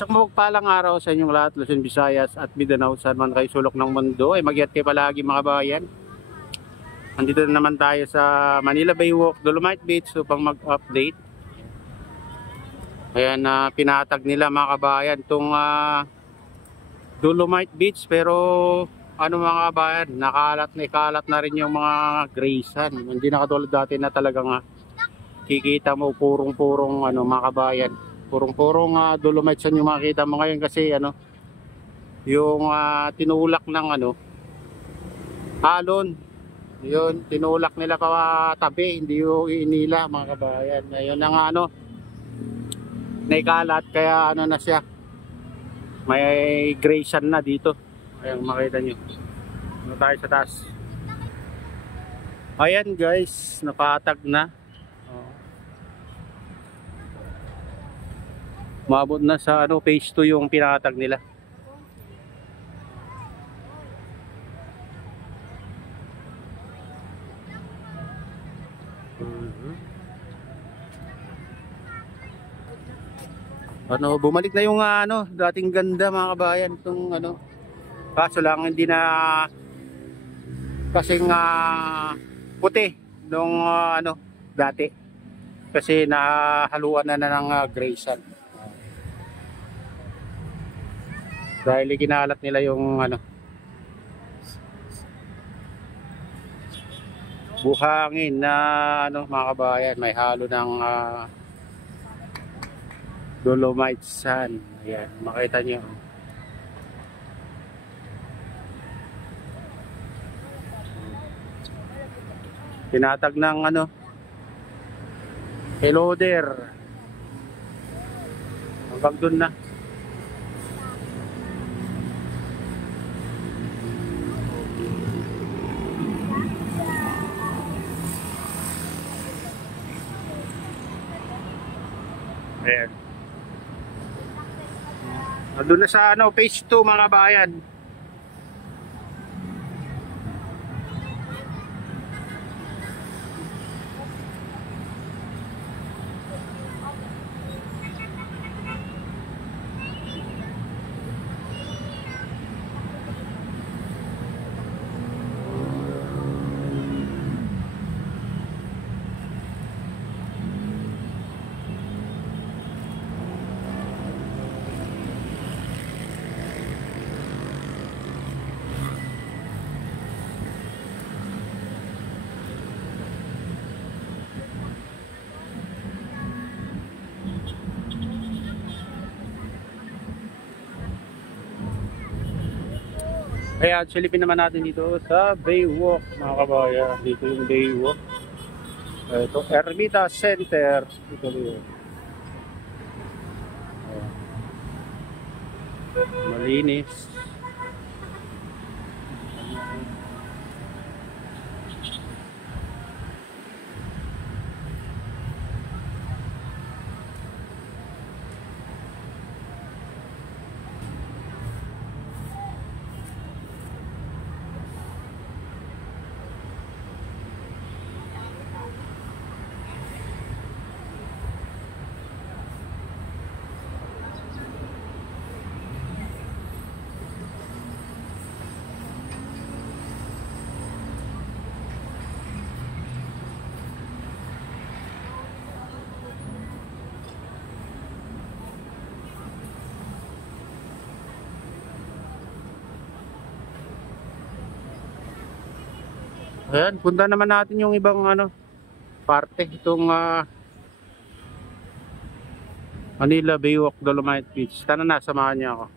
Isang mapagpalang araw sa inyong lahat, Luzon, Visayas at Mindanao, saan man kayo sulok ng mundo. Ay mag-ingat kayo palagi mga bayan. Andito na naman tayo sa Manila Baywalk, Dolomite Beach upang mag-update. Ayan, pinatag nila mga kabayan itong Dolomite Beach, pero ano mga kabayan, ikalat na rin yung mga gray sand. Hindi na katulad dati na talagang kikita mo purong-purong mga kabayan. Purong-purong Dolomite sand yung makikita mo ngayon kasi yung tinulak ng alon. Yun, tinulak nila pa tabi, hindi yung inila mga kabayan. Ngayon ang naikalat kaya na siya. May gray sand na dito. Ayan, makita nyo. Tayo sa taas. Ayan guys, napatag na. Maabot na sa phase 2 yung pinatag nila. Bumalik na yung dating ganda mga kabayan itong kaso lang hindi na kasing puti nung dati kasi nahaluan na ng gray sand. Dahil ikinalat nila yung buhangin na mga kabayan, may halo ng Dolomite sand. Ayan, makita nyo. Pinatag ng loader hanggang dun na. Ayan. Doon na sa phase 2 mga kabayan. Kaya silipin naman natin dito sa Baywalk mga kabayan. Dito yung Baywalk. Ito, Ermita Center. Ito yun. Malinis. Ayan, punta naman natin yung ibang parte itong Manila Baywalk, Dolomite Beach. Tara na, samahan niya ako.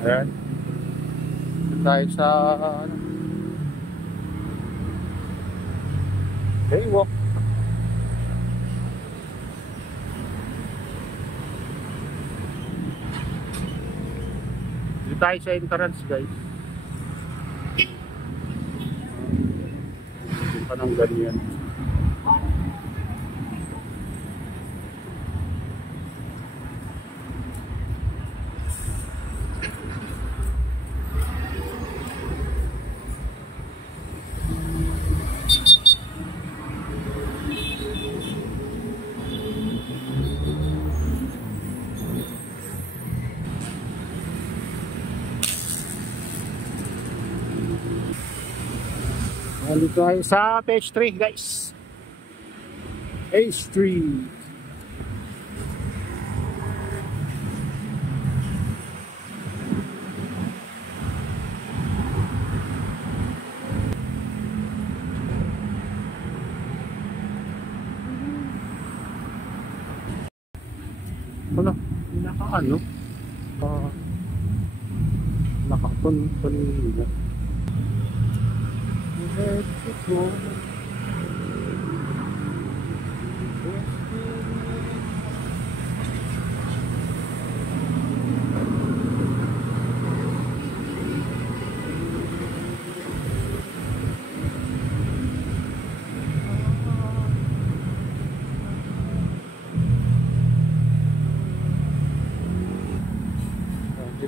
Ayan. Tayo sa Baywalk. Tayo sa entrance guys. Hindi pa nang ganyan. Nandito tayo sa H3 guys. H3. Ano? Naka-ano? Naka-pun-pun. Mexico.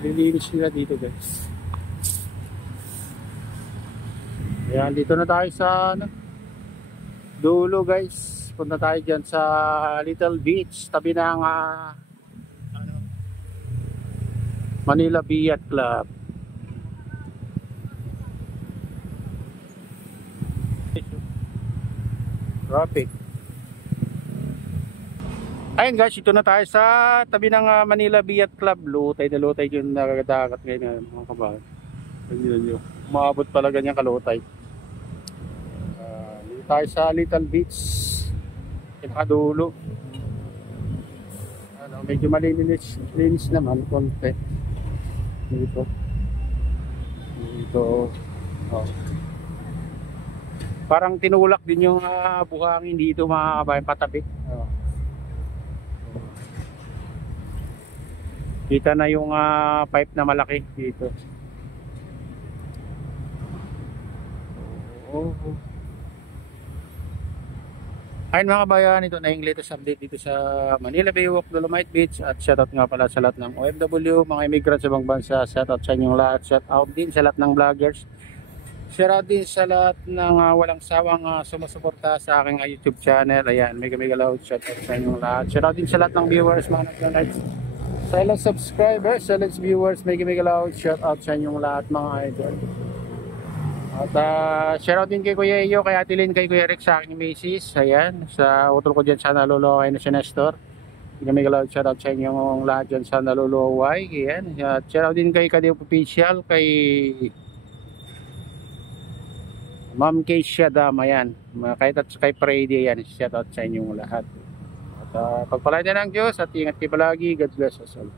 Nililinis nila dito guys. Ayan, dito na tayo sa ano, dulo guys. Punta tayo dyan sa Little Beach, tabi ng ano, Manila Biat Club. Traffic. Ayun guys, ito na tayo sa tabi ng Manila Biat Club. Lutay na lutay yung nakakadagat ngayon mga kabahan. Umabot pala ganyan kalutay. Dito tayo sa Little Beach. Pinakadulo. Ano, medyo malinis naman konti. Dito. Oh. Parang tinulak din yung buhangin dito mga kabahan patabi. Oh. Kita na yung pipe na malaki dito. Ayun mga kabayan, ito na yung latest update dito sa Manila Baywalk, Dolomite Beach. At shoutout nga pala sa lahat ng OFW, mga immigrant sa ibang bansa. Shoutout sa inyong lahat. Shoutout din sa lahat ng vloggers. Shoutout din sa lahat ng walang sawang sumusuporta sa aking YouTube channel. Ayan, mega loud shoutout sa inyong lahat. Shoutout din sa lahat ng viewers, mga nag-like, silent subscribers, silent viewers, mega loud shoutout sa inyong lahat mga idol. At shoutout din kay Kuya Iyo, kay Ate Lynn, kay Kuya Rick, sa aking misis. Ayan, sa utol ko dyan sa naluluway na si Nestor. Mega loud shoutout sa inyong lahat dyan sa naluluway. Ayan, at shoutout din kay Kadeo Official, kay Ma'am Keisha Dama. Ayan, kahit at kay Freddy. Ayan, shoutout sa inyong lahat. At pagpalain na ng Diyos at ingat kayo palagi. God bless us all.